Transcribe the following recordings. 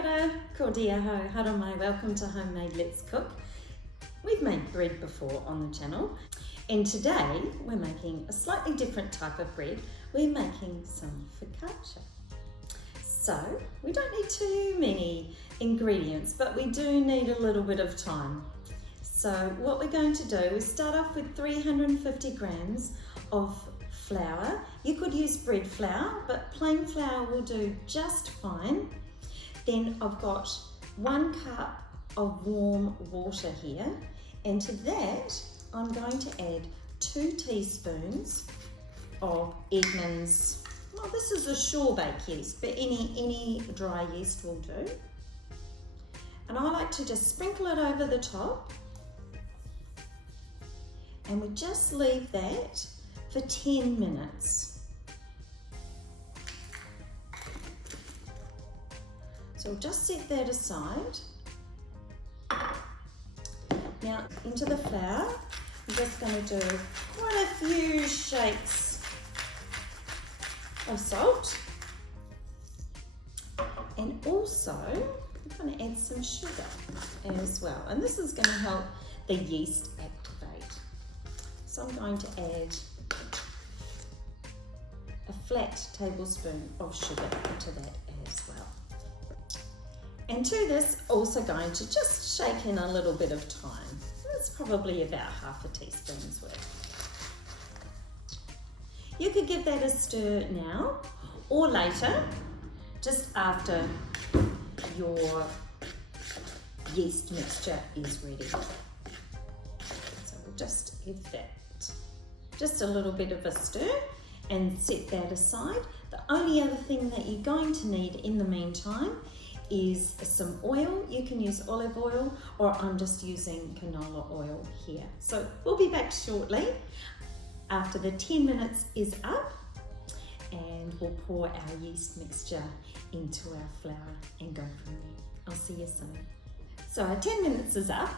Kia ora, ko dia ho, hara mai, welcome to Homemade Let's Cook. We've made bread before on the channel, and today we're making a slightly different type of bread. We're making some focaccia. So we don't need too many ingredients, but we do need a little bit of time. So what we're going to do is start off with 350 grams of flour. You could use bread flour, but plain flour will do just fine. Then I've got 1 cup of warm water here, and to that I'm going to add 2 teaspoons of Edmonds. Well, this is a sure bake yeast, but any dry yeast will do. And I like to just sprinkle it over the top, and we just leave that for 10 minutes. So we'll just set that aside. Now into the flour, I'm just going to do quite a few shakes of salt. And also, I'm going to add some sugar as well. And this is going to help the yeast activate. So I'm going to add a flat tablespoon of sugar to that as well. And to this, also going to just shake in a little bit of time. That's probably about half a teaspoon's worth. You could give that a stir now or later, just after your yeast mixture is ready. So we'll just give that just a little bit of a stir and set that aside. The only other thing that you're going to need in the meantime is some oil. You can use olive oil, or I'm just using canola oil here. So we'll be back shortly after the 10 minutes is up, and we'll pour our yeast mixture into our flour and go from there. I'll see you soon. So our 10 minutes is up.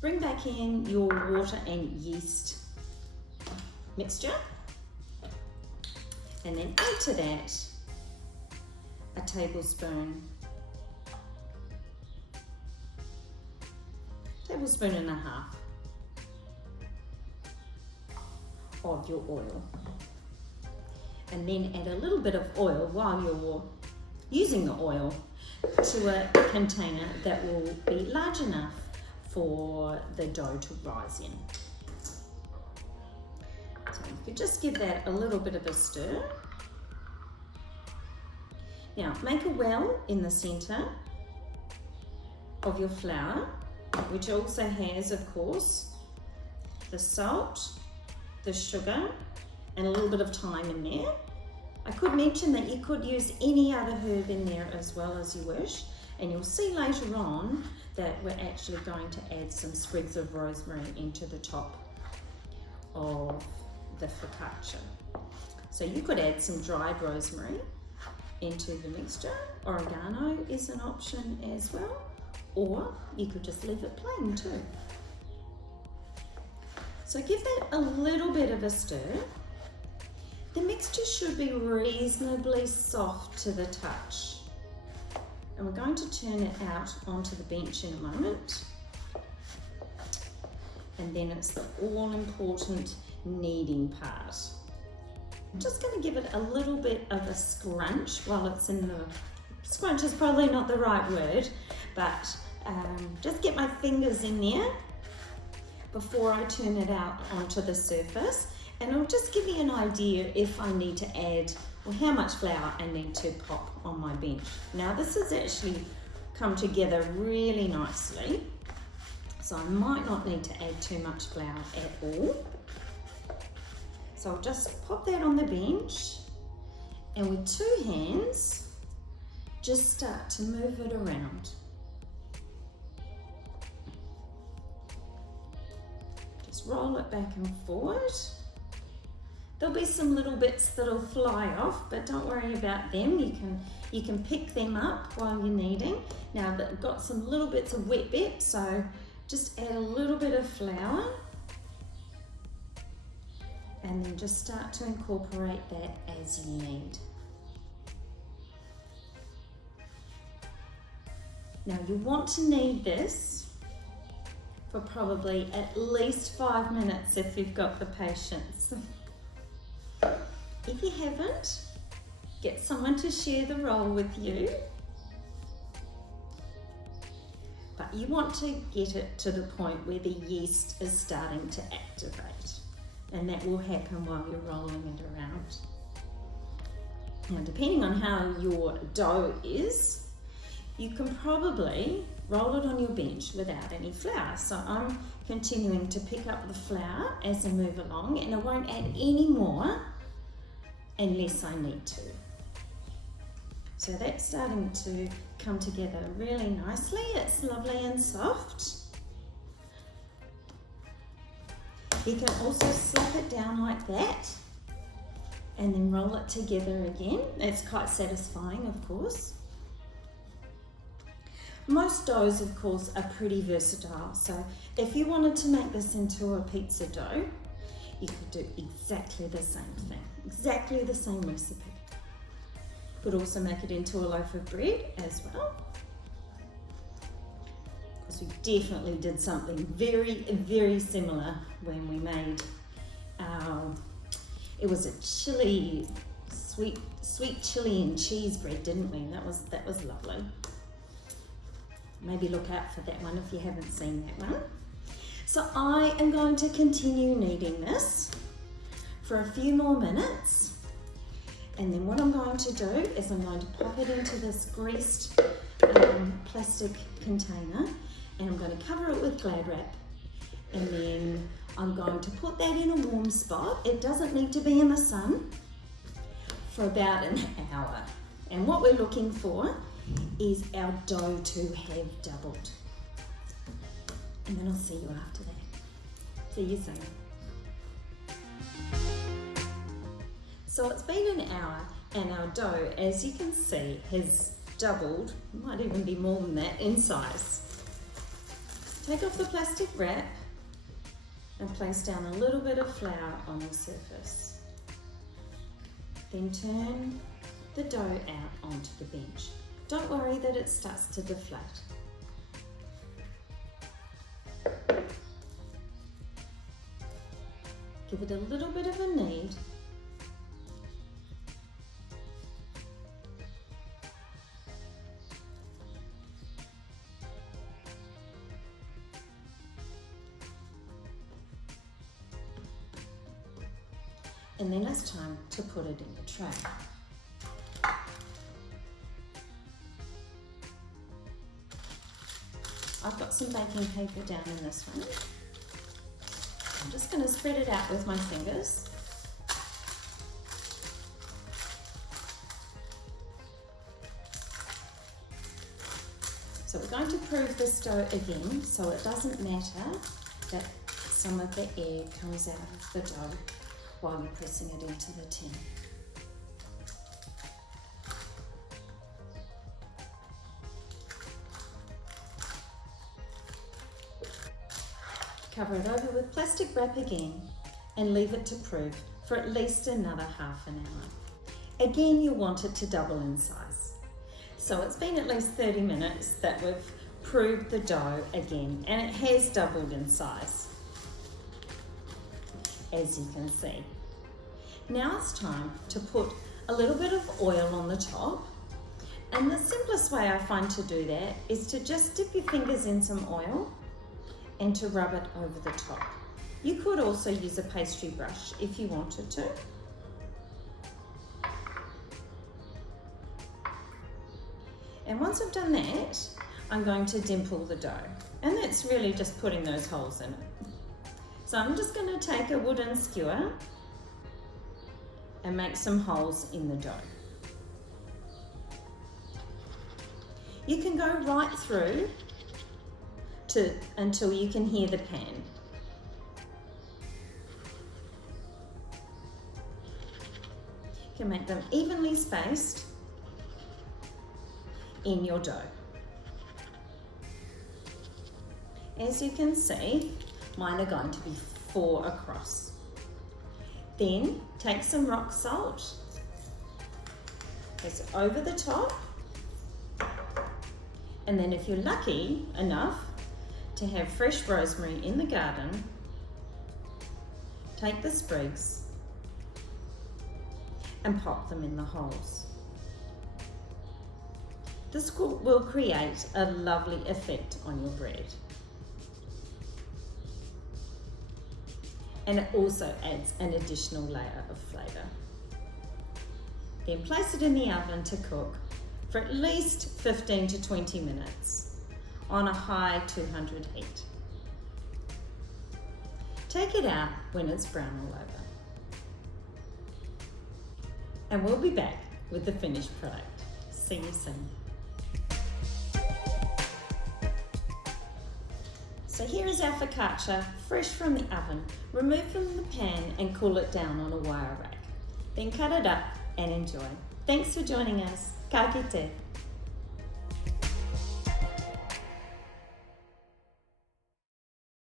Bring back in your water and yeast mixture, and then add to that a tablespoon and a half of your oil, and then add a little bit of oil while you're using the oil to a container that will be large enough for the dough to rise in. So you could just give that a little bit of a stir. Now make a well in the center of your flour, which also has, of course, the salt, the sugar, and a little bit of thyme in there. I could mention that you could use any other herb in there as well as you wish, and you'll see later on that we're actually going to add some sprigs of rosemary into the top of the focaccia. So you could add some dried rosemary into the mixture. Oregano is an option as well, or you could just leave it plain too. So give that a little bit of a stir. The mixture should be reasonably soft to the touch, and we're going to turn it out onto the bench in a moment. And then it's the all-important kneading part. I'm just going to give it a little bit of a scrunch while it's in the... Scrunch is probably not the right word, but just get my fingers in there before I turn it out onto the surface, and it'll just give me an idea if I need to add, or how much flour I need to pop on my bench. Now this has actually come together really nicely, so I might not need to add too much flour at all. So I'll just pop that on the bench, and with 2 hands, just start to move it around. Just roll it back and forward. There'll be some little bits that'll fly off, but don't worry about them. You can pick them up while you're kneading. Now I've got some little bits of wet bits, so just add a little bit of flour, and then just start to incorporate that as you need. Now you want to knead this for probably at least 5 minutes if you've got the patience. If you haven't, get someone to share the roll with you. But you want to get it to the point where the yeast is starting to activate, and that will happen while you're rolling it around. Now, depending on how your dough is, you can probably roll it on your bench without any flour. So I'm continuing to pick up the flour as I move along, and I won't add any more unless I need to. So that's starting to come together really nicely. It's lovely and soft. You can also slap it down like that and then roll it together again. It's quite satisfying, of course. Most doughs, of course, are pretty versatile. So if you wanted to make this into a pizza dough, you could do exactly the same thing, exactly the same recipe. Could also make it into a loaf of bread as well. Because we definitely did something very, very similar when we made our, it was a chili, sweet chili and cheese bread, didn't we? That was lovely. Maybe look out for that one if you haven't seen that one. So I am going to continue kneading this for a few more minutes. And then what I'm going to do is I'm going to pop it into this greased plastic container, and I'm going to cover it with Glad wrap, and then I'm going to put that in a warm spot. It doesn't need to be in the sun for about an hour. And what we're looking for is our dough to have doubled. And then I'll see you after that. See you soon. So it's been an hour and our dough, as you can see, has doubled, might even be more than that, in size. Take off the plastic wrap and place down a little bit of flour on the surface. Then turn the dough out onto the bench. Don't worry that it starts to deflate. Give it a little bit of a knead. And then it's time to put it in the tray. I've got some baking paper down in this one. I'm just going to spread it out with my fingers. So we're going to prove this dough again, so it doesn't matter that some of the air comes out of the dough while you're pressing it into the tin. Cover it over with plastic wrap again and leave it to prove for at least another half an hour. Again, you want it to double in size. So it's been at least 30 minutes that we've proved the dough again, and it has doubled in size, as you can see. Now it's time to put a little bit of oil on the top, and the simplest way I find to do that is to just dip your fingers in some oil and to rub it over the top. You could also use a pastry brush if you wanted to. And once I've done that, I'm going to dimple the dough, and that's really just putting those holes in it. So I'm just going to take a wooden skewer and make some holes in the dough. You can go right through until you can hear the pan. You can make them evenly spaced in your dough. As you can see, mine are going to be 4 across. Then take some rock salt, place it over the top, And then if you're lucky enough to have fresh rosemary in the garden, take the sprigs and pop them in the holes. This will create a lovely effect on your bread. And it also adds an additional layer of flavour. Then place it in the oven to cook for at least 15 to 20 minutes on a high 200 heat. Take it out when it's brown all over. And we'll be back with the finished product. See you soon. So here is our focaccia, fresh from the oven. Remove from the pan and cool it down on a wire rack. Then cut it up and enjoy. Thanks for joining us. Ka kite.